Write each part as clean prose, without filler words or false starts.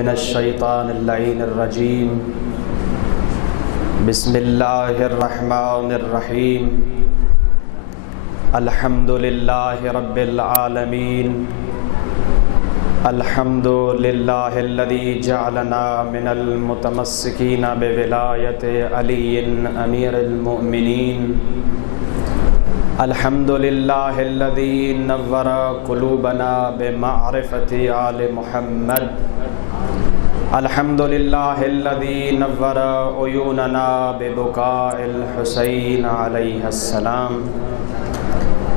من الشیطان اللعین الرجیم بسم اللہ الرحمن الرحیم الحمد للہ رب العالمین الحمد للہ الذی جعلنا من المتمسکین بولایت علی امیر المؤمنین الحمد للہ الذی نور قلوبنا بمعرفت آل محمد الحمد للہ الذی نور عیوننا ببکاء الحسین علیہ السلام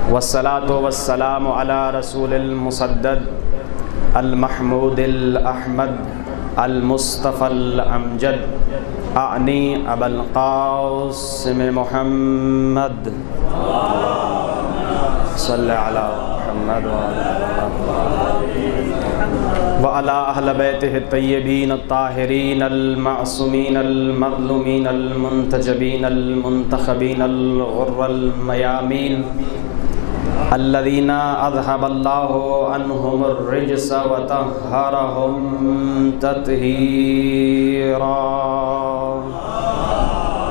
والصلاة والسلام علی رسول المسدد المحمود الاحمد المصطفى الامجد اعنی ابا القاسم محمد صلی علی محمد وعلی اہل بیتہ الطیبین الطاہرین المعصومین المظلومین المنتجبین المنتخبین الغر المیامین الذین اذهب اللہ عنہم الرجس وطہرہم تطہیرا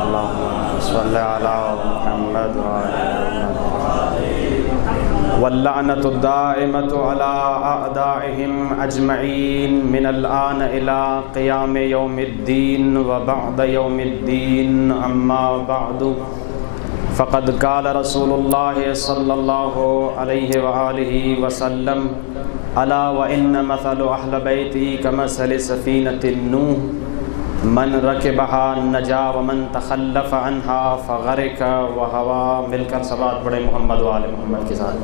اللہم صلی علی محمد واللعنۃ الدائمۃ علی اعدائہم اجمعین من الآن الی قیام یوم الدین وبعد یوم الدین اما بعد فقد قال رسول اللہ صلی اللہ علیہ وآلہ وسلم الا وان مثل اہل بیتی کمثل سفینۃ نوح من رکبها نجا ومن تخلف عنها فغرق وهوى مل کر صلوات پڑھیں محمد و آل محمد کے ساتھ۔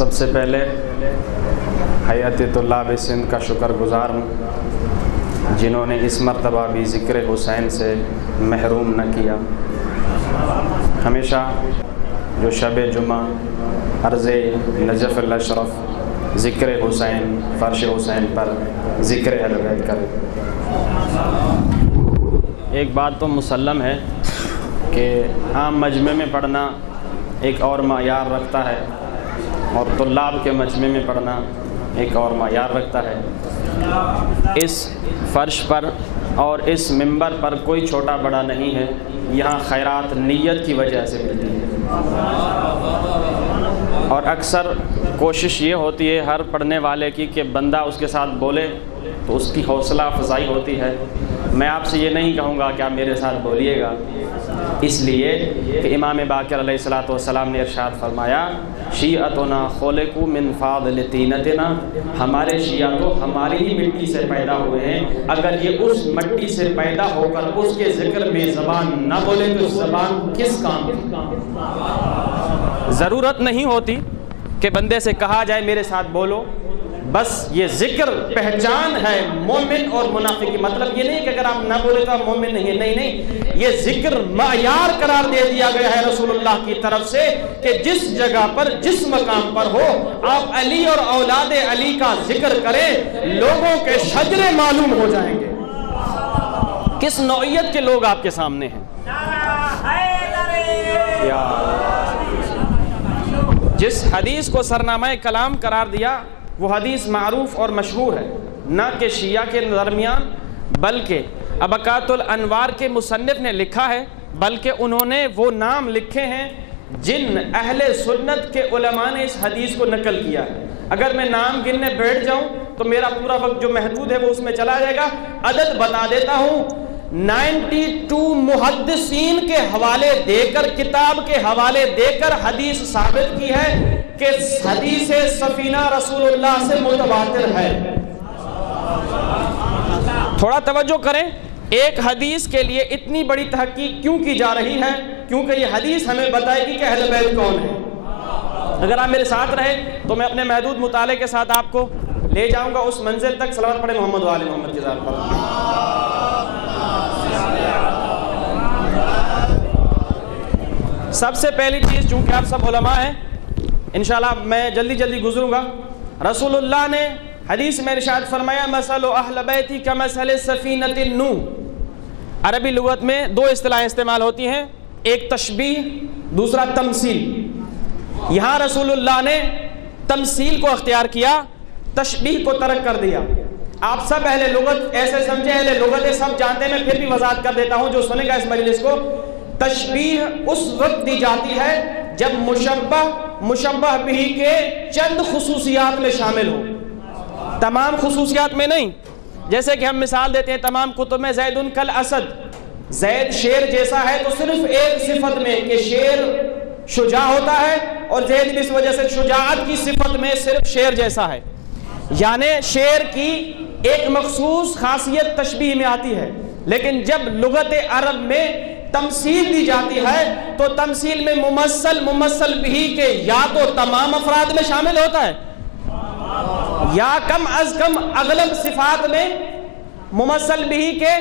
سب سے پہلے حیات طلاب سندھ کا شکر گزار ہوں جنہوں نے اس مرتبہ بھی ذکر حسین سے محروم نہ کیا۔ ہمیشہ جو شب جمعہ عرض نجف الاشرف ذکر حسین فرش حسین پر ذکر اہل بیت کرے۔ ایک بات تو مسلم ہے کہ عام مجمع میں پڑھنا ایک اور معیار رکھتا ہے اور طلاب کے مجمع میں پڑھنا ایک اور معیار رکھتا ہے۔ اس فرش پر اور اس منبر پر کوئی چھوٹا بڑا نہیں ہے، یہاں خیرات نیت کی وجہ سے ملتی ہے، اور اکثر کوشش یہ ہوتی ہے ہر پڑھنے والے کی کہ بندہ اس کے ساتھ بولے تو اس کی حوصلہ افزائی ہوتی ہے۔ میں آپ سے یہ نہیں کہوں گا کہ آپ میرے ساتھ بولیے گا، اس لیے کہ امام باقر علیہ الصلوۃ والسلام نے ارشاد فرمایا شیعتنا خلقوا من فاضل طینتنا، ہمارے شیعہ تو ہماری ہی مٹی سے پیدا ہوئے ہیں، اگر یہ اس مٹی سے پیدا ہو کر اس کے ذکر میں زبان نہ بولے تو زبان کس کام کی؟ ضرورت نہیں ہوتی کہ بندے سے کہا جائے میرے ساتھ بولو، بس یہ ذکر پہچان ہے مومن اور منافق کی۔ مطلب یہ نہیں کہ اگر آپ نہ بولے تو آپ مومن نہیں ہیں، نہیں، یہ ذکر معیار قرار دے دیا گیا ہے رسول اللہ کی طرف سے کہ جس جگہ پر جس مقام پر ہو آپ علی اور اولاد علی کا ذکر کریں، لوگوں کے شجرے معلوم ہو جائیں گے کس نوعیت کے لوگ آپ کے سامنے ہیں۔ جس حدیث کو سرنامہ کلام قرار دیا وہ حدیث معروف اور مشہور ہے، نہ کہ شیعہ کے درمیان بلکہ ابقات الانوار کے مصنف نے لکھا ہے، بلکہ انہوں نے وہ نام لکھے ہیں جن اہل سنت کے علماء نے اس حدیث کو نقل کیا ہے۔ اگر میں نام گننے بیٹھ جاؤں تو میرا پورا وقت جو محدود ہے وہ اس میں چلا جائے گا۔ عدد بتا دیتا ہوں، 92 محدثین کے حوالے دے کر، کتاب کے حوالے دے کر حدیث ثابت کی ہے کہ حدیث سفینہ رسول اللہ سے متواتر ہے۔ تھوڑا توجہ کریں، ایک حدیث کے لیے اتنی بڑی تحقیق کیوں کی جا رہی ہے؟ کیونکہ یہ حدیث ہمیں بتائے گی کہ اہل بیت کون ہے۔ اگر آپ میرے ساتھ رہے تو میں اپنے محدود مطالعے کے ساتھ آپ کو لے جاؤں گا اس منزل تک۔ صلوات پڑھیں محمد و آل محمد کی ذات پر۔ سب سے پہلی چیز، چونکہ آپ سب علماء ہیں، انشاءاللہ میں جلدی گزروں گا۔ رسول اللہ نے حدیث میں ارشاد فرمایا مثل اہل بیتی کمثل سفینۃ نوح۔ عربی لغت میں دو اصطلاحیں استعمال ہوتی ہیں، ایک تشبیہ دوسرا تمثیل، یہاں رسول اللہ نے تمثیل کو اختیار کیا، تشبیہ کو ترک کر دیا۔ آپ سب اہل لغت ایسے سمجھے، اہل لغت سب جانتے ہیں، میں پھر بھی وضاحت کر دیتا ہوں جو سنے گا اس مجلس کو۔ تشبیہ اس وقت دی جاتی ہے جب مشبہ بھی کے چند خصوصیات میں شامل ہو، تمام خصوصیات میں نہیں۔ جیسے کہ ہم مثال دیتے ہیں تمام کتب میں، زید کل اسد، زید شیر جیسا ہے، تو صرف ایک صفت میں کہ شیر شجاع ہوتا ہے، اور زید بھی اس وجہ سے شجاعت کی صفت میں صرف شیر جیسا ہے، یعنی شیر کی ایک مخصوص خاصیت تشبیہ میں آتی ہے۔ لیکن جب لغت عرب میں تمثیل دی جاتی ہے تو تمثیل میں ممثل بھی کے یا تو تمام افراد میں شامل ہوتا ہے یا کم از کم اغلب صفات میں ممثل بھی کے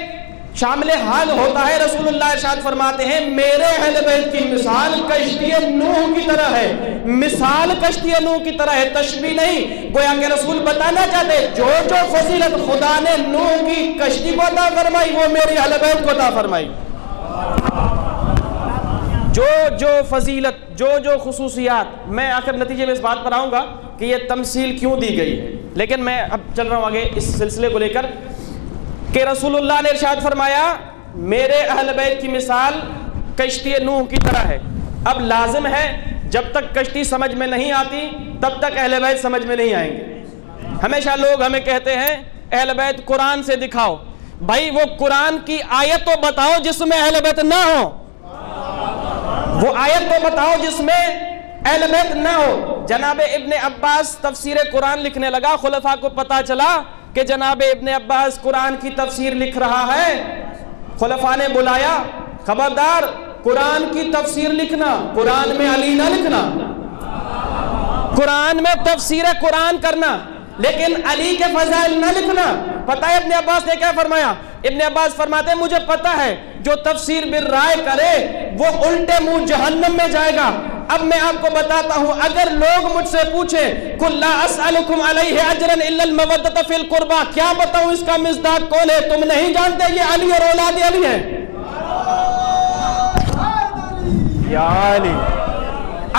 شامل حال ہوتا ہے۔ رسول اللہ ارشاد فرماتے ہیں میرے اہل بیت کی مثال کشتی نوح کی طرح ہے، مثال کشتی نوح کی طرح ہے، تشبیہ نہیں۔ گویا کہ رسول بتانا چاہتے جو فضیلت خدا نے نوح کی کشتی کو عطا فرمائی وہ میری اہل بیت کو عطا فرمائی، جو فضیلت جو خصوصیات۔ میں آخر نتیجے میں اس بات پر آؤں گا کہ یہ تمثیل کیوں دی گئی ہے، لیکن میں اب چل رہا ہوں آگے اس سلسلے کو لے کر کہ رسول اللہ نے ارشاد فرمایا میرے اہل بیت کی مثال کشتی نوح کی طرح ہے۔ اب لازم ہے جب تک کشتی سمجھ میں نہیں آتی تب تک اہل بیت سمجھ میں نہیں آئیں گے۔ ہمیشہ لوگ ہمیں کہتے ہیں اہل بیت قرآن سے دکھاؤ، بھائی وہ قرآن کی آیت تو بتاؤ جس میں اہل بیت نہ ہو، وہ آیت تو بتاؤ جس میں اہل بیت نہ ہو۔ جناب ابن عباس تفسیر قرآن لکھنے لگا، خلفاء کو پتا چلا کہ جناب ابن عباس قرآن کی تفسیر لکھ رہا ہے، خلفاء نے بلایا خبردار قرآن کی تفسیر لکھنا، قرآن میں علی نہ لکھنا، قرآن میں تفسیر قرآن کرنا لیکن علی کے فضائل نہ لکھنا۔ پتہ ہے ابن عباس نے کیا فرمایا؟ ابن عباس فرماتے ہیں مجھے پتہ ہے جو تفسیر بالرائے کرے وہ الٹے منہ جہنم میں جائے گا۔ اب میں آپ کو بتاتا ہوں اگر لوگ مجھ سے پوچھیں قُلْ لَا أَسْأَلُكُمْ عَلَيْهِ أَجْرًا إِلَّا الْمَوَدَّةَ فِي الْقُرْبَى، کیا بتاؤں اس کا مصداق کون ہے؟ تم نہیں جانتے یہ علی اور اولاد علی ہے۔ یا علی،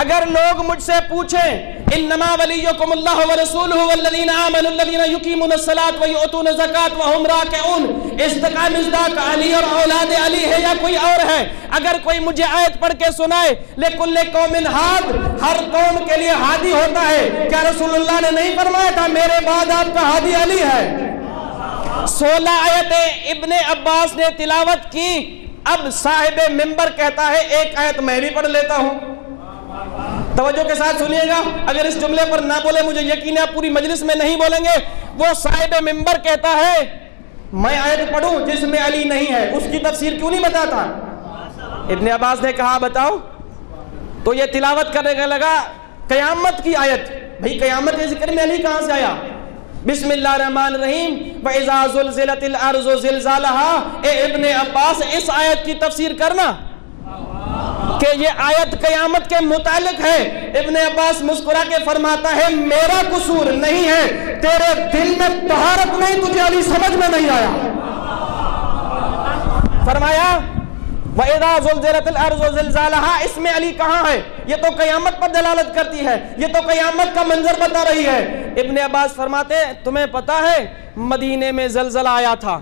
اگر لوگ مجھ سے پوچھیں انما ولیکم اللہ ورسولہ والذین آمنوا الذین یقیمون الصلاۃ ویؤتون الزکاۃ وہم راکعون، اس کا مصداق علی اور اولاد علی ہے یا کوئی اور ہے؟ اگر کوئی مجھے آیت پڑھ کے سنائے لکل قوم ہاد، ہر قوم کے لیے ہادی ہوتا ہے، کیا رسول اللہ نے نہیں فرمایا تھا میرے بعد آپ کا ہادی علی ہے؟ 16 آیتیں ابن عباس نے تلاوت کی۔ اب صاحب منبر کہتا ہے ایک آیت میں بھی پڑھ لیتا ہوں۔ توجہ کے ساتھ سنیے گا، اگر اس جملے پر نہ بولے مجھے یقین ہے آپ پوری مجلس میں نہیں بولیں گے۔ وہ صاحب منبر کہتا ہے میں آیت پڑھوں جس میں علی نہیں ہے، اس کی تفسیر کیوں نہیں بتاتا؟ ابن عباس نے کہا بتاؤ، تو یہ تلاوت کرنے لگا قیامت کی آیت۔ بھئی قیامت کے ذکر میں علی کہاں سے آیا؟ بسم اللہ الرحمن الرحیم وَإِذَا زُلْزِلَتِ الْأَرْضُ زِلْزَالَهَا۔ اے ابن عباس اس آیت کی تفسیر کرنا کہ یہ آیت قیامت کے متعلق ہے۔ ابن عباس مسکرا کے فرماتا ہے میرا قصور نہیں ہے، تیرے دل میں طہارت نہیں، تجھے علی سمجھ میں نہیں آیا۔ فرمایا وَإِذَا زُلْزِلَتِ الْأَرْضُ زِلْزَالَهَا، اس میں علی کہاں ہے؟ یہ تو قیامت پر دلالت کرتی ہے، یہ تو قیامت کا منظر بتا رہی ہے۔ ابن عباس فرماتے تمہیں پتا ہے مدینے میں زلزلہ آیا تھا،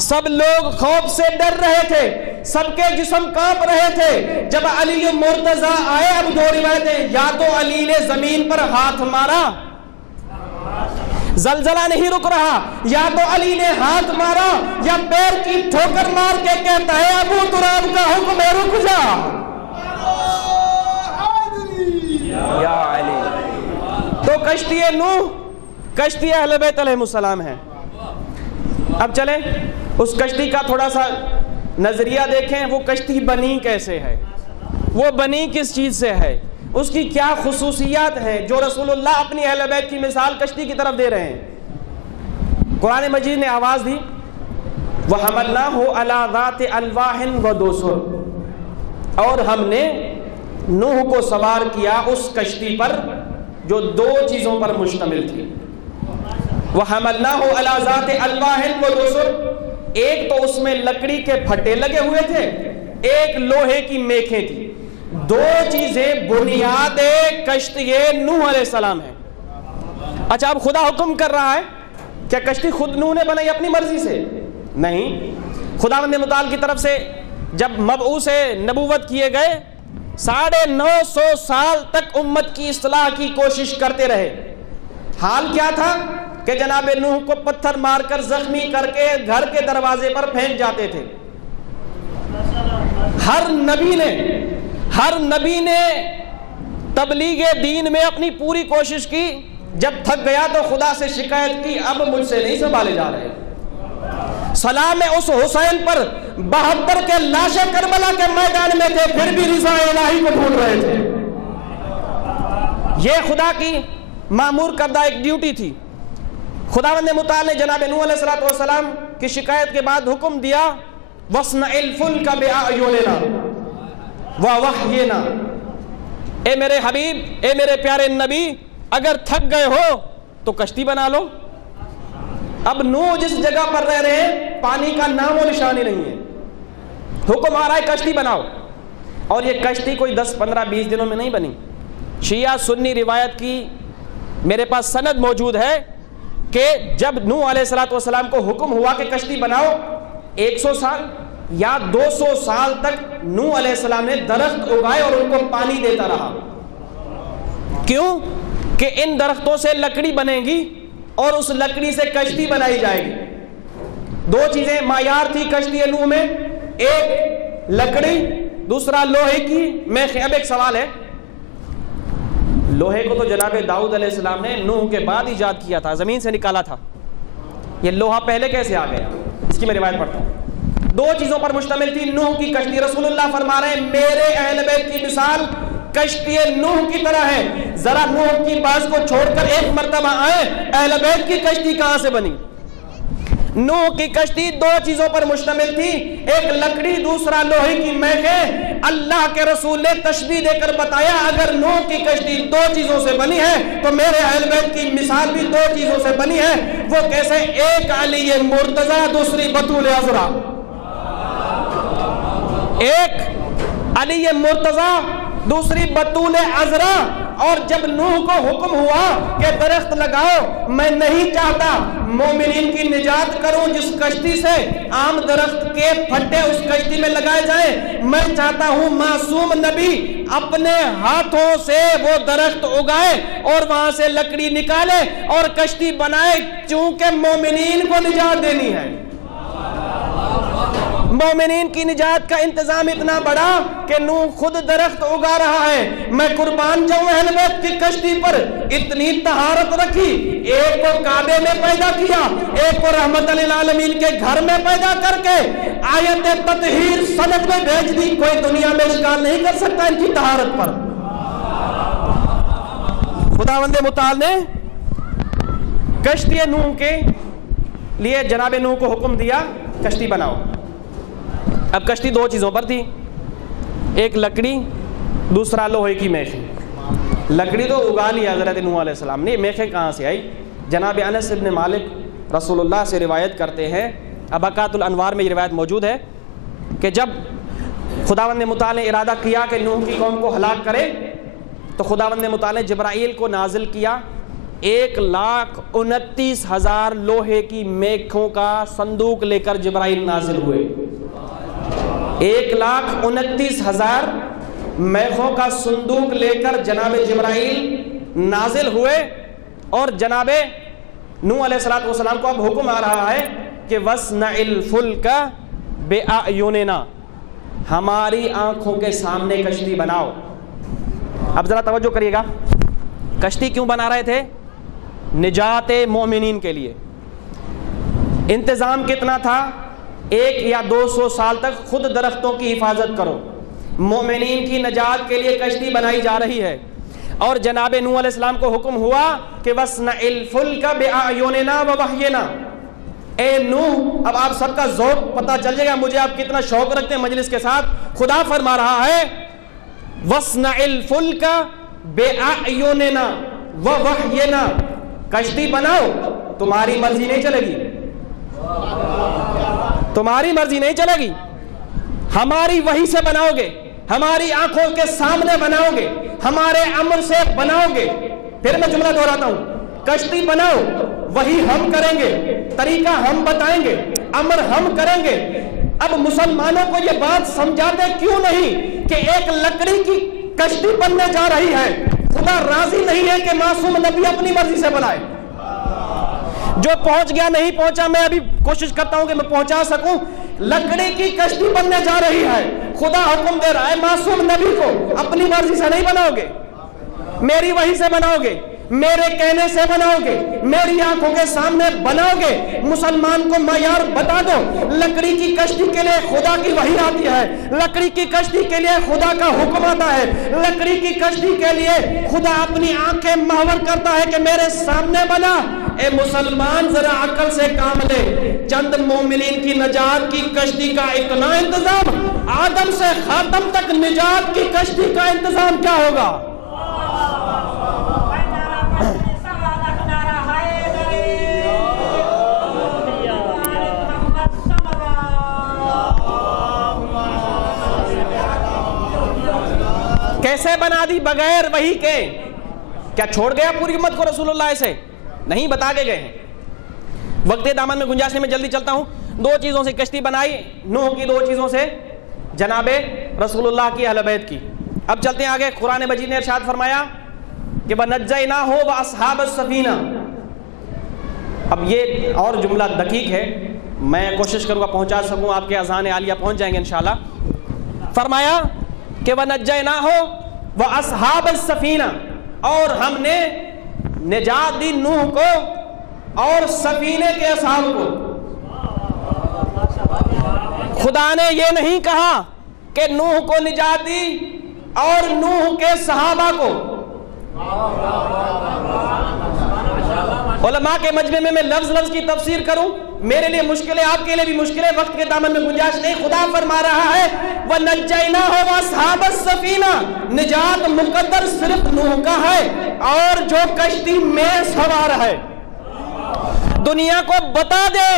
سب لوگ خوف سے ڈر رہے تھے، سب کے جسم کانپ رہے تھے۔ جب علی مرتضیٰ آئے، اب دو روایتیں، یا تو علی نے زمین پر ہاتھ مارا، زلزلہ نہیں رک رہا، یا تو علی نے ہاتھ مارا یا پیر کی ٹھوکر مار کے کہتا ہے ابو تراب کا حکم ہے رک جا۔ یا علی، تو کشتی نوح کشتی اہل بیت علیہ السلام ہے۔ اب چلیں اس کشتی کا تھوڑا سا نظریہ دیکھیں، وہ کشتی بنی کیسے ہے، وہ بنی کس چیز سے ہے، اس کی کیا خصوصیات ہیں جو رسول اللہ اپنی اہل بیت کی مثال کشتی کی طرف دے رہے ہیں۔ قرآن مجید نے آواز دی وَحَمَلْنَاهُ عَلَى ذَاتِ أَلْوَاحٍ وَدُسُرٍ، اور ہم نے نوح کو سوار کیا اس کشتی پر جو دو چیزوں پر مشتمل تھی۔ وَحَمَلْنَاهُ عَلَى ذَاتِ أَلْوَاحٍ وَدُسُرٍ، ایک تو اس میں لکڑی کے پھٹے لگے ہوئے تھے، ایک لوہے کی میخیں تھی. دو چیزیں بنیاد کشتی نوح علیہ السلام ہے. اچھا اب خدا حکم کر رہا ہے، کیا کشتی خود نوح نے بنائی اپنی مرضی سے؟ نہیں. خداوند متعال کی طرف سے جب مبعوث نبوت کیے گئے 950 سال تک امت کی اصلاح کی کوشش کرتے رہے. حال کیا تھا کہ جناب نوح کو پتھر مار کر زخمی کر کے گھر کے دروازے پر پھینک جاتے تھے. ہر نبی نے تبلیغ دین میں اپنی پوری کوشش کی. جب تھک گیا تو خدا سے شکایت کی، اب مجھ سے نہیں سنبھالے جا رہے. سلام اس حسین پر 72 کے لاشیں کربلا کے میدان میں تھے، پھر بھی رضا الہی کو ڈھونڈ رہے تھے. یہ خدا کی مامور کردہ ایک ڈیوٹی تھی. خداوند متعال نے جناب نوح علیہ السلام کی شکایت کے بعد حکم دیا، وَاصْنَعِ الْفُلْكَ بِأَعْيُنِنَا وَوَحْيِنَا. اے میرے حبیب، اے میرے پیارے نبی، اگر تھک گئے ہو تو کشتی بنا لو. اب نوح جس جگہ پر رہ رہے ہیں پانی کا نام و نشان ہی نہیں ہے. حکم آ رہا ہے کشتی بناؤ. اور یہ کشتی کوئی 10 15 20 دنوں میں نہیں بنی. شیعہ سنی روایت کی میرے پاس سند موجود ہے کہ جب نوح علیہ السلام کو حکم ہوا کہ کشتی بناؤ، 100 سال یا 200 سال تک نوح علیہ السلام نے درخت اگائے اور ان کو پانی دیتا رہا. کیوں؟ کہ ان درختوں سے لکڑی بنے گی اور اس لکڑی سے کشتی بنائی جائے گی. دو چیزیں معیار تھی کشتی نوح میں، ایک لکڑی، دوسرا لوہے کی میخیں. اب ایک سوال ہے، لوہے کو تو جناب داؤد علیہ السلام نے نوح کے بعد ایجاد کیا تھا، زمین سے نکالا تھا. یہ لوہا پہلے کیسے آ گیا؟ اس کی میں روایت پڑھتا ہوں. دو چیزوں پر مشتمل تھی نوح کی کشتی. رسول اللہ فرما رہے ہیں میرے اہل بیت کی مثال کشتی نوح کی طرح ہے. ذرا نوح کی بات کو چھوڑ کر ایک مرتبہ آئے، اہل بیت کی کشتی کہاں سے بنی؟ نوح کی کشتی دو چیزوں پر مشتمل تھی، ایک لکڑی، دوسرا لوہے کی میخیں. اللہ کے رسول نے تشبیہ دے کر بتایا اگر نوح کی کشتی دو چیزوں سے بنی ہے تو میرے اہل بیت کی مثال بھی دو چیزوں سے بنی ہے. وہ کیسے؟ ایک علی مرتضیٰ، دوسری بطول عذرا. ایک علی مرتضیٰ، دوسری بطول عذرا. اور جب نوح کو حکم ہوا کہ درخت لگاؤ، میں نہیں چاہتا مومنین کی نجات کروں جس کشتی سے عام درخت کے پھٹے اس کشتی میں لگائے جائیں. میں چاہتا ہوں معصوم نبی اپنے ہاتھوں سے وہ درخت اگائے اور وہاں سے لکڑی نکالے اور کشتی بنائے، چونکہ مومنین کو نجات دینی ہے. مومنین کی نجات کا انتظام اتنا بڑا کہ نوح خود درخت اگا رہا ہے. میں قربان جاؤں اہل بیت کی کشتی پر. اتنی طہارت رکھی، ایک کو کعبے میں پیدا کیا، ایک کو رحمت للعالمین کے گھر میں پیدا کر کے آیت تطہیر سند میں بھیج دی. کوئی دنیا میں اشکال نہیں کر سکتا ان کی طہارت پر. خداوند متعال نے کشتی نوح کے لیے جناب نوح کو حکم دیا کشتی بناؤ. اب کشتی دو چیزوں پر تھی، ایک لکڑی، دوسرا لوہے کی میخیں. لکڑی تو اگا لی حضرت نوح علیہ السلام نے، میخیں کہاں سے آئی؟ جناب انس ابن مالک رسول اللہ سے روایت کرتے ہیں، ابقات الانوار میں یہ روایت موجود ہے کہ جب خداوند متعال نے ارادہ کیا کہ نوح کی قوم کو ہلاک کرے تو خداوند متعال نے جبرائیل کو نازل کیا. 1,29,000 لوہے کی میخوں کا صندوق لے کر جبرائیل نازل ہوئے. 1,29,000 میخوں کا صندوق لے کر جناب جبرائیل نازل ہوئے اور جناب نوح علیہ السلام کو اب حکم آ رہا ہے کہ وَاصْنَعِ الْفُلْكَ بِأَعْيُنِنَا، ہماری آنکھوں کے سامنے کشتی بناؤ. اب ذرا توجہ کریے گا، کشتی کیوں بنا رہے تھے؟ نجات مومنین کے لیے. انتظام کتنا تھا؟ 100 یا 200 سال تک خود درختوں کی حفاظت کرو. مومنین کی نجات کے لیے کشتی بنائی جا رہی ہے اور جناب نوح علیہ السلام کو حکم ہوا کہ وَاصْنَعِ الْفُلْكَ بِأَعْيُنِنَا وَوَحْيِنَا. اے نوح، اب آپ سب کا ذوق پتہ چل جائے گا مجھے آپ کتنا شوق رکھتے ہیں مجلس کے ساتھ. خدا فرما رہا ہے وَاصْنَعِ الْفُلْكَ بِأَعْيُنِنَا وَوَحْيِنَا، کشتی بناؤ، تمہاری مرضی نہیں چلے گی، تمہاری مرضی نہیں چلے گی، ہماری وحی سے بناؤ گے، ہماری آنکھوں کے سامنے بناؤ گے، ہمارے امر سے بناؤ گے. پھر میں جملہ دہراتا ہوں، کشتی بناؤ، وہی ہم کریں گے، طریقہ ہم بتائیں گے، امر ہم کریں گے. اب مسلمانوں کو یہ بات سمجھاتے کیوں نہیں کہ ایک لکڑی کی کشتی بننے جا رہی ہے، خدا راضی نہیں ہے کہ معصوم نبی اپنی مرضی سے بنائے. جو پہنچ گیا نہیں پہنچا، میں ابھی کوشش کرتا ہوں کہ میں پہنچا سکوں. لکڑی کی کشتی بننے جا رہی ہے، خدا حکم دے رہا ہے معصوم نبی کو اپنی مرضی سے نہیں بناؤ گے، میری وحی سے بناؤ گے، میرے کہنے سے بناؤ گے، میری آنکھوں کے سامنے بناؤ گے. مسلمان کو معیار بتا دو. لکڑی کی کشتی کے لیے خدا کی وحی آتی ہے، لکڑی کی کشتی کے لیے خدا کا حکم آتا ہے، لکڑی کی کشتی کے لیے خدا اپنی آنکھیں محور کرتا ہے کہ میرے سامنے بنا. اے مسلمان ذرا عقل سے کام لے. چند مومنین کی نجات کی کشتی کا اتنا انتظام، آدم سے خاتم تک نجات کی کشتی کا انتظام کیا ہوگا؟ کیسے بنا دی بغیر وحی کے؟ کیا چھوڑ گیا پوری امت کو رسول اللہ سے؟ نہیں، بتا کے گئے ہیں. وقت دامن میں گنجائش میں جلدی چلتا ہوں. 2 چیزوں سے کشتی بنائی، نوح کی 2 چیزوں سے جناب رسول اللہ کی اہل بیت کی. اب چلتے ہیں آگے. قرآن مجید نے ارشاد فرمایا کہ وَنَجَّيْنَاهُ وَأَصْحَابَ السَّفِينَةِ. اب یہ اور جملہ دقیق ہے، میں کوشش کروں گا پہنچا سکوں، آپ کے اذان عالیہ پہنچ جائیں گے انشاءاللہ. فرمایا کہ وَنَجَّيْنَاهُ وَأَصْحَابَ السَّفِينَةِ، اور ہم نے نجات دی نوح کو اور سفینے کے اصحاب کو. خدا نے یہ نہیں کہا کہ نوح کو نجات دی اور نوح کے صحابہ کو. علماء کے مجمع میں میں لفظ کی تفسیر کروں، میرے لیے مشکل ہے، آپ کے لیے بھی مشکل ہے، وقت کے دامن میں گنجائش نہیں. خدا فرما رہا ہے وَنَجَّيْنَاهُ وَأَصْحَابَ السَّفِينَةِ، نجات مقدر صرف نوح کا ہے اور جو کشتی میں سوار ہے. دنیا کو بتا دے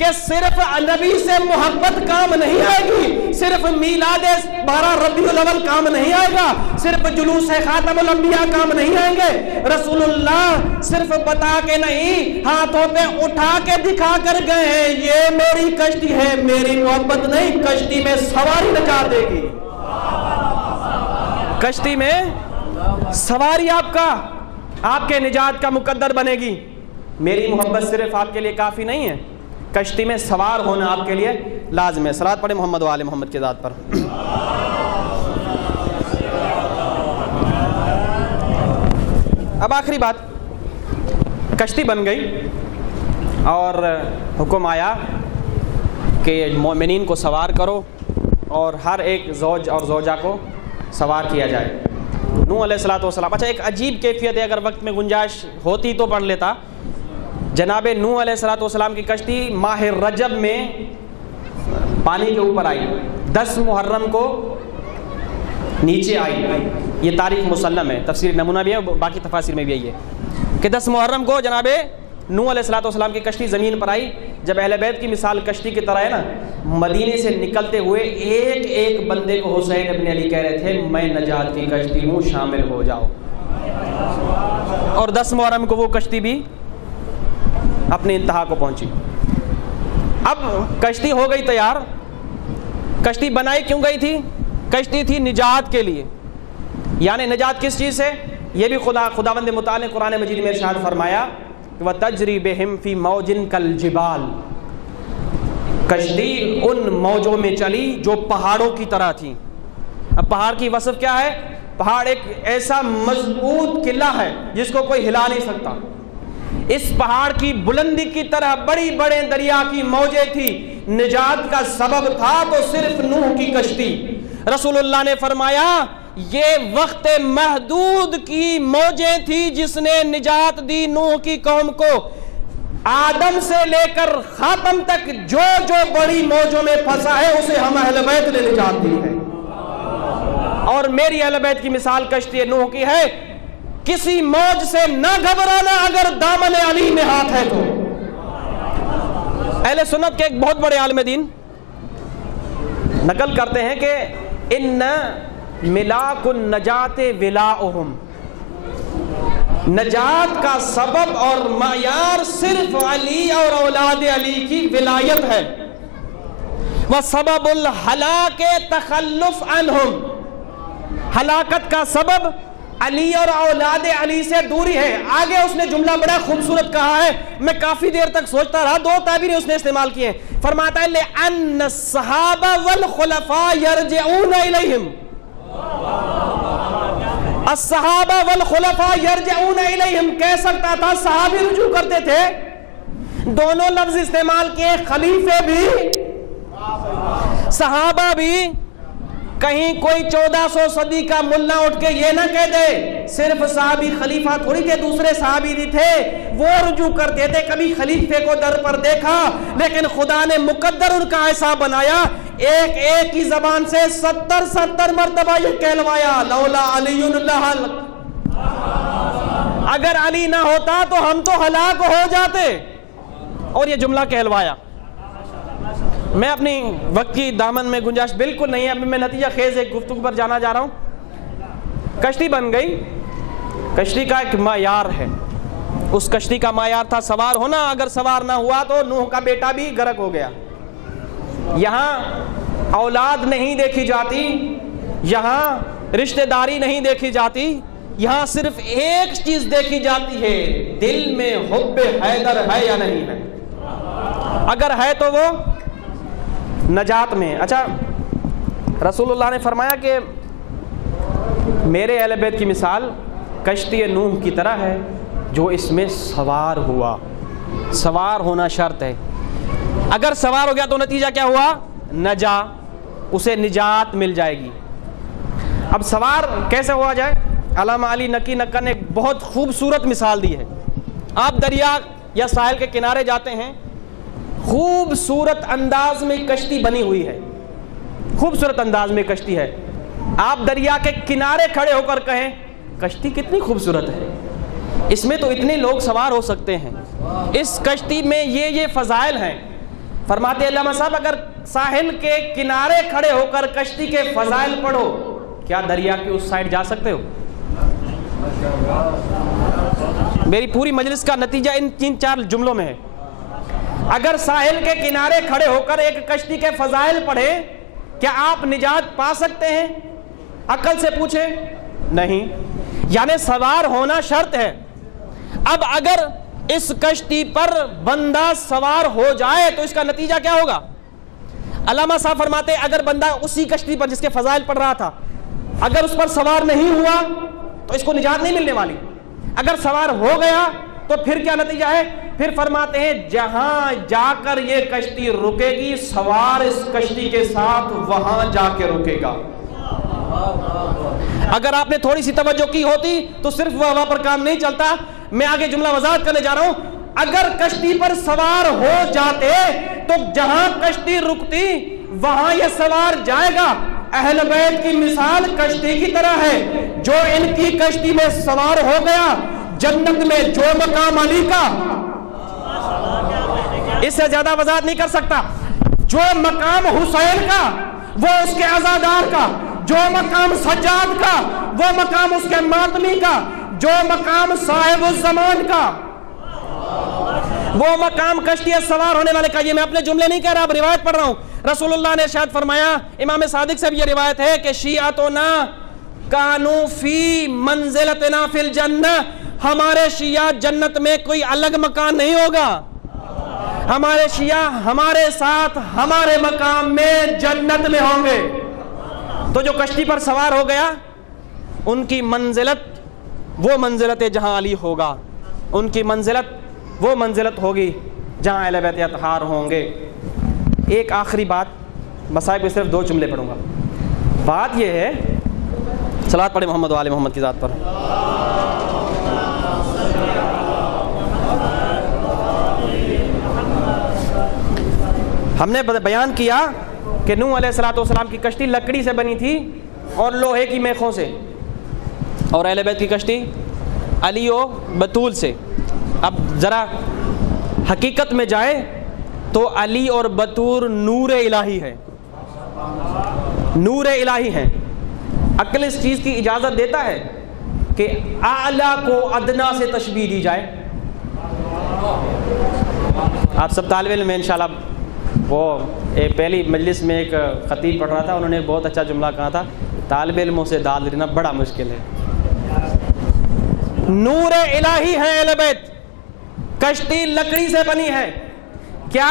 کہ صرف نبی سے محبت کام نہیں آئے گی، صرف میلاد 12 ربیع الاول کام نہیں آئے گا، صرف جلوس خاتم الانبیاء کام نہیں آئیں گے. رسول اللہ صرف بتا کے نہیں، ہاتھوں پہ اٹھا کے دکھا کر گئے ہیں یہ میری کشتی ہے، میری محبت نہیں. کشتی میں سواری نجات دے گی، کشتی میں سواری آپ کے نجات کا مقدر بنے گی. میری محبت صرف آپ کے لیے کافی نہیں ہے، کشتی میں سوار ہونا آپ کے لیے لازم ہے. صلوات پڑھیں محمد و آل محمد کے ذات پر. اب آخری بات، کشتی بن گئی اور حکم آیا کہ مومنین کو سوار کرو اور ہر ایک زوج اور زوجہ کو سوار کیا جائے. نوح علیہ السلام. اچھا، ایک عجیب کیفیت ہے، اگر وقت میں گنجائش ہوتی تو پڑھ لیتا. جناب نوح علیہ السلام کی کشتی ماہ رجب میں پانی کے اوپر آئی، 10 محرم کو نیچے آئی. یہ تاریخ مسلم ہے، تفسیر نمونہ بھی ہے، باقی تفاسیر میں بھی یہی ہے کہ 10 محرم کو جناب نوح علیہ السلام کی کشتی زمین پر آئی. جب اہل بیت کی مثال کشتی کی طرح ہے نا، مدینے سے نکلتے ہوئے ایک ایک بندے کو حسین ابن علی کہہ رہے تھے میں نجات کی کشتی ہوں، شامل ہو جاؤ. اور 10 محرم کو وہ کشتی بھی اپنی انتہا کو پہنچی. اب کشتی ہو گئی تیار. کشتی بنائی کیوں گئی تھی؟ کشتی تھی نجات کے لیے. یعنی نجات کس چیز سے؟ یہ بھی خداوند متعال نے قرآن مجید میں ارشاد فرمایا وَتَجْرِي بِهِمْ فِي مَوْجٍ كَالْجِبَالِ. کشتی ان موجوں میں چلی جو پہاڑوں کی طرح تھی. اب پہاڑ کی وصف کیا ہے؟ پہاڑ ایک ایسا مضبوط قلعہ ہے جس کو کوئی ہلا نہیں سکتا. اس پہاڑ کی بلندی کی طرح بڑی بڑے دریا کی موجیں تھی. نجات کا سبب تھا تو صرف نوح کی کشتی. رسول اللہ نے فرمایا یہ وقت محدود کی موجیں تھی جس نے نجات دی نوح کی قوم کو. آدم سے لے کر خاتم تک جو جو بڑی موجوں میں پھنسا ہے اسے ہم اہل بیت نے نجات دی ہے. اور میری اہل بیت کی مثال کشتی نوح کی ہے. کسی موج سے نہ گھبرانا اگر دامن علی میں ہاتھ ہے تو. اہل سنت کے ایک بہت بڑے عالم دین نقل کرتے ہیں کہ ان ملاک النجات ولاؤہم، نجات کا سبب اور معیار صرف علی اور اولاد علی کی ولایت ہے. وسبب الہلاک تخلف عنہم، ہلاکت کا سبب علی اور اولاد علی سے دوری ہے. آگے اس نے جملہ بڑا خوبصورت کہا ہے، میں کافی دیر تک سوچتا رہا، دو تعبیریں اس نے استعمال کی ہیں. فرماتا ہے لِأَنَّ الصَّحَابَ وَالْخُلَفَاءَ يَرْجِعُونَ إِلَيْهِمْ، الصحابہ والخلفاء یرجعون الیہم، کہہ سکتا تھا صحابی رجوع کرتے تھے. دونوں لفظ استعمال کیے، خلیفے بھی صحابہ بھی. کہیں کوئی 1400 صدی کا ملا اٹھ کے یہ نہ کہہ دے صرف صحابی خلیفہ تھوڑی تھے، دوسرے صحابی بھی تھے، وہ رجوع کرتے تھے. کبھی خلیفے کو در پر دیکھا، لیکن خدا نے مقدر ان کا ایسا بنایا، ایک ایک کی زبان سے 70 مرتبہ یہ کہلوایا لولا علی اللہ، اگر علی نہ ہوتا تو ہم تو ہلاک ہو جاتے، اور یہ جملہ کہلوایا. میں اپنی وقت کی دامن میں گنجائش بالکل نہیں ہے، اب میں نتیجہ خیز ایک گفتگو پر جانا جا رہا ہوں. کشتی بن گئی، کشتی کا ایک معیار ہے، اس کشتی کا معیار تھا سوار ہونا. اگر سوار نہ ہوا تو نوح کا بیٹا بھی غرق ہو گیا. یہاں اولاد نہیں دیکھی جاتی، یہاں رشتہ داری نہیں دیکھی جاتی، یہاں صرف ایک چیز دیکھی جاتی ہے، دل میں حب حیدر ہے یا نہیں ہے. اگر ہے تو وہ نجات میں. اچھا، رسول اللہ نے فرمایا کہ میرے اہل بیت کی مثال کشتی نوح کی طرح ہے جو اس میں سوار ہوا. سوار ہونا شرط ہے، اگر سوار ہو گیا تو نتیجہ کیا ہوا؟ نجا، اسے نجات مل جائے گی. اب سوار کیسے ہوا جائے؟ علامہ علی نقی نکر نے ایک بہت خوبصورت مثال دی ہے. آپ دریا یا ساحل کے کنارے جاتے ہیں، خوبصورت انداز میں کشتی بنی ہوئی ہے، خوبصورت انداز میں کشتی ہے. آپ دریا کے کنارے کھڑے ہو کر کہیں کشتی کتنی خوبصورت ہے، اس میں تو اتنے لوگ سوار ہو سکتے ہیں، اس کشتی میں یہ فضائل ہیں. فرماتے علامہ صاحب اگر ساحل کے کنارے کھڑے ہو کر کشتی کے فضائل پڑھو، کیا دریا کی اس سائڈ جا سکتے ہو؟ میری پوری مجلس کا نتیجہ ان 3-4 جملوں میں ہے. اگر ساحل کے کنارے کھڑے ہو کر ایک کشتی کے فضائل پڑھے، کیا آپ نجات پا سکتے ہیں؟ عقل سے پوچھیں، نہیں. یعنی سوار ہونا شرط ہے. اب اگر اس کشتی پر بندہ سوار ہو جائے تو اس کا نتیجہ کیا ہوگا؟ علامہ صاحب فرماتے ہیں اگر بندہ اسی کشتی پر جس کے فضائل پڑھ رہا تھا اگر اس پر سوار نہیں ہوا تو اس کو نجات نہیں ملنے والی. اگر سوار ہو گیا تو پھر کیا نتیجہ ہے؟ پھر فرماتے ہیں جہاں جا کر یہ کشتی رکے گی، سوار اس کشتی کے ساتھ وہاں جا کے رکے گا. اگر آپ نے تھوڑی سی توجہ کی ہوتی تو صرف وہ ہوا پر کام نہیں چلتا. میں آگے جملہ وضاحت کرنے جا رہا ہوں. اگر کشتی پر سوار ہو جاتے تو جہاں کشتی رکتی وہاں یہ سوار جائے گا. اہل بیت کی مثال کشتی کی طرح ہے، جو ان کی کشتی میں سوار ہو گیا جنت میں جو مقام علی کا، اس سے زیادہ وضاحت نہیں کر سکتا، جو مقام حسین کا وہ اس کے عزادار کا، جو مقام سجاد کا وہ مقام اس کے ماتمی کا، جو مقام صاحب الزمان کا وہ مقام کشتی سوار ہونے والے کا. یہ میں اپنے جملے نہیں کہہ رہا، اب روایت پڑھ رہا ہوں. رسول اللہ نے ارشاد فرمایا، امام صادق سے بھی یہ روایت ہے کہ شیعتنا کانوا فی منزلتنا فی الجنہ، ہمارے شیعہ جنت میں کوئی الگ مکان نہیں ہوگا، ہمارے شیعہ ہمارے ساتھ ہمارے مقام میں جنت میں ہوں گے. تو جو کشتی پر سوار ہو گیا ان کی منزلت وہ منزلت جہاں علی ہوگا، ان کی منزلت وہ منزلت ہوگی جہاں اہل بیت اطہار ہوں گے. ایک آخری بات، مسائب میں صرف 2 جملے پڑھوں گا. بات یہ ہے، صلوات پڑھیں محمد و آل محمد کی ذات پر. ہم نے بیان کیا کہ نوح علیہ السلام کی کشتی لکڑی سے بنی تھی اور لوہے کی میخوں سے، اور اہل بیت کی کشتی علی و بطول سے. اب ذرا حقیقت میں جائے تو علی اور بطور نور الہی ہے. نور الہی ہیں. عقل اس چیز کی اجازت دیتا ہے کہ اعلیٰ کو ادنا سے تشبیہ دی جائے. آپ سب طالب علم ہیں انشاءاللہ. وہ پہلی مجلس میں ایک خطیب پڑھ رہا تھا, انہوں نے بہت اچھا جملہ کہا تھا, طالب علموں سے داد لینا بڑا مشکل ہے. نور الہی ہے اہل بیت. کشتی لکڑی سے بنی ہے. کیا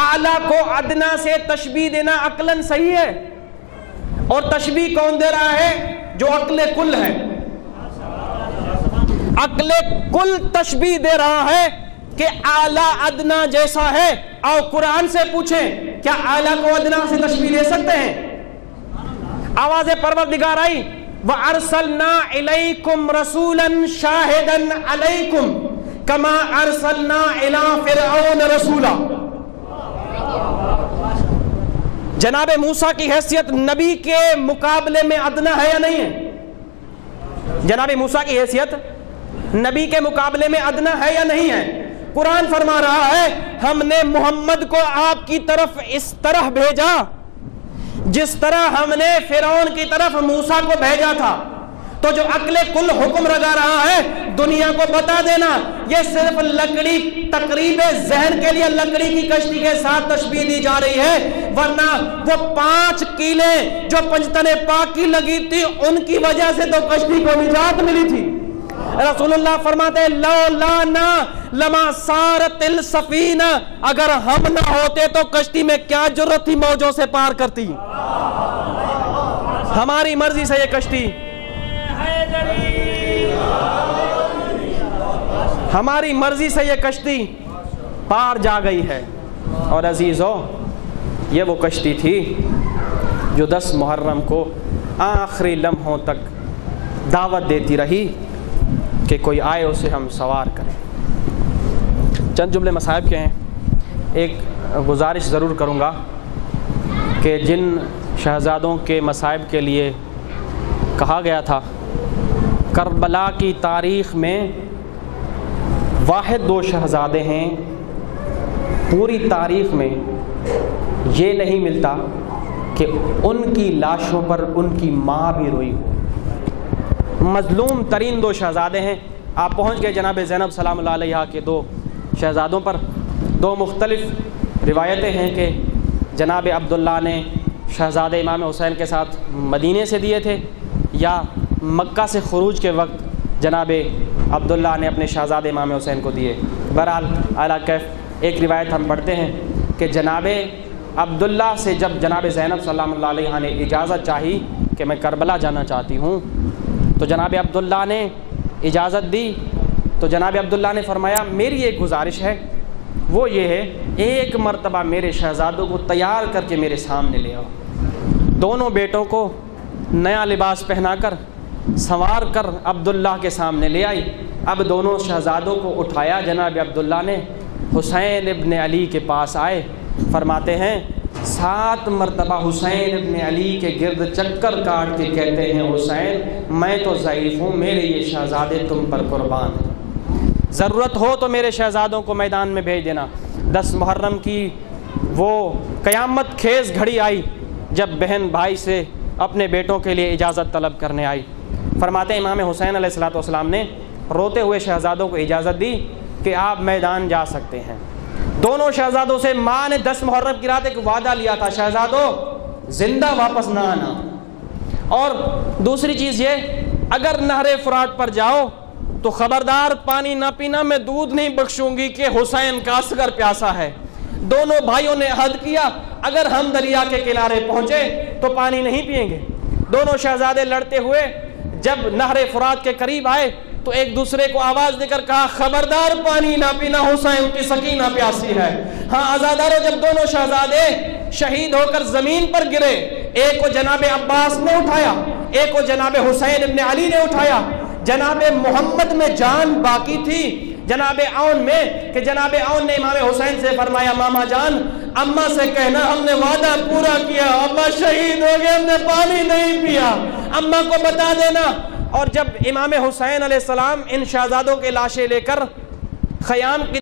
اعلیٰ کو ادنا سے تشبیہ دینا عقلاً صحیح ہے؟ اور تشبیہ کون دے رہا ہے؟ جو عقل کل ہے. عقل کل تشبیہ دے رہا ہے کہ اعلیٰ ادنا جیسا ہے. اور قرآن سے پوچھیں کیا اعلیٰ کو ادنا سے تشبیہ دے سکتے ہیں؟ آواز پروردگار آئی وَأَرْسَلْنَا إِلَيْكُمْ رَسُولًا شَاهِدًا عَلَيْكُمْ كَمَا أَرْسَلْنَا إِلَىٰ فِرْعَوْنَ رَسُولًا. جناب موسیٰ کی حیثیت نبی کے مقابلے میں ادنا ہے یا نہیں ہے؟ جناب موسیٰ کی حیثیت نبی کے مقابلے میں ادنا ہے یا نہیں ہے؟ قرآن فرما رہا ہے ہم نے محمد کو آپ کی طرف اس طرح بھیجا جس طرح ہم نے فرعون کی طرف موسیٰ کو بھیجا تھا. تو جو عقل کل حکم لگا رہا ہے دنیا کو بتا دینا یہ صرف لکڑی تقریب ذہن کے لیے لکڑی کی کشتی کے ساتھ تشبیہ دی جا رہی ہے, ورنہ وہ 5 کیلیں جو پنجتن پاک کی لگی تھی ان کی وجہ سے تو کشتی کو نجات ملی تھی. رسول اللہ فرماتے لولانا لما سارت السفینہ, اگر ہم نہ ہوتے تو کشتی میں کیا جرت تھی موجوں سے پار کرتی. ہماری مرضی سے یہ کشتی ہماری مرضی سے یہ کشتی پار جا گئی ہے. اور عزیزو یہ وہ کشتی تھی جو 10 محرم کو آخری لمحوں تک دعوت دیتی رہی کہ کوئی آئے اسے ہم سوار کریں. چند جملے مصائب کے ہیں. ایک گزارش ضرور کروں گا کہ جن شہزادوں کے مصائب کے لیے کہا گیا تھا کربلا کی تاریخ میں واحد 2 شہزادے ہیں, پوری تاریخ میں یہ نہیں ملتا کہ ان کی لاشوں پر ان کی ماں بھی روئی ہو. مظلوم ترین 2 شہزادے ہیں. آپ پہنچ گئے جناب زینب سلام اللہ علیہا کے 2 شہزادوں پر. 2 مختلف روایتیں ہیں کہ جناب عبداللہ نے شہزادے امام حسین کے ساتھ مدینے سے دیے تھے یا مکہ سے خروج کے وقت جناب عبداللہ نے اپنے شہزادے امام حسین کو دیے. بہرحال اعلیٰ کیف ایک روایت ہم پڑھتے ہیں کہ جناب عبداللہ سے جب جناب زینب سلام اللہ علیہا نے اجازت چاہی کہ میں کربلا جانا چاہتی ہوں تو جناب عبداللہ نے اجازت دی. تو جناب عبداللہ نے فرمایا میری ایک گزارش ہے, وہ یہ ہے ایک مرتبہ میرے شہزادوں کو تیار کر کے میرے سامنے لے آؤ. دونوں بیٹوں کو نیا لباس پہنا کر سنوار کر عبداللہ کے سامنے لے آئی. اب دونوں شہزادوں کو اٹھایا. جناب عبداللہ نے حسین ابن علی کے پاس آئے. فرماتے ہیں 7 مرتبہ حسین ابن علی کے گرد چکر کاٹ کے کہتے ہیں حسین میں تو ضعیف ہوں, میرے یہ شہزادے تم پر قربان ہیں, ضرورت ہو تو میرے شہزادوں کو میدان میں بھیج دینا. 10 محرم کی وہ قیامت خیز گھڑی آئی جب بہن بھائی سے اپنے بیٹوں کے لیے اجازت طلب کرنے آئی. فرماتے ہیں امام حسین علیہ الصلوۃ والسلام نے روتے ہوئے شہزادوں کو اجازت دی کہ آپ میدان جا سکتے ہیں. دونوں شہزادوں سے ماں نے 10 محرم کی رات ایک وعدہ لیا تھا, شہزادوں زندہ واپس نہ آنا. اور دوسری چیز یہ اگر نہر فرات پر جاؤ تو خبردار پانی نہ پینا, میں دودھ نہیں بخشوں گی کہ حسین کا اصغر پیاسا ہے. دونوں بھائیوں نے عہد کیا اگر ہم دریا کے کنارے پہنچے تو پانی نہیں پیئیں گے. دونوں شہزادے لڑتے ہوئے جب نہر فرات کے قریب آئے تو ایک دوسرے کو آواز دے کر کہا خبردار پانی نہ پینا, حسین کی سکینہ پیاسی ہے. ہاں آزادارو, جب دونوں شہزادے شہید ہو کر زمین پر گرے, ایک کو جناب عباس نے اٹھایا, ایک کو جناب حسین ابن علی نے اٹھایا. جناب محمد میں جان باقی تھی جناب عون میں کہ جناب عون نے امام حسین سے فرمایا ماما جان اماں سے کہنا ہم نے وعدہ پورا کیا, ابا شہید ہو گئے, ہم نے پانی نہیں پیا, اماں کو بتا دینا. اور جب امام حسین علیہ السلام ان شہزادوں کے لاشیں لے کر خیام کی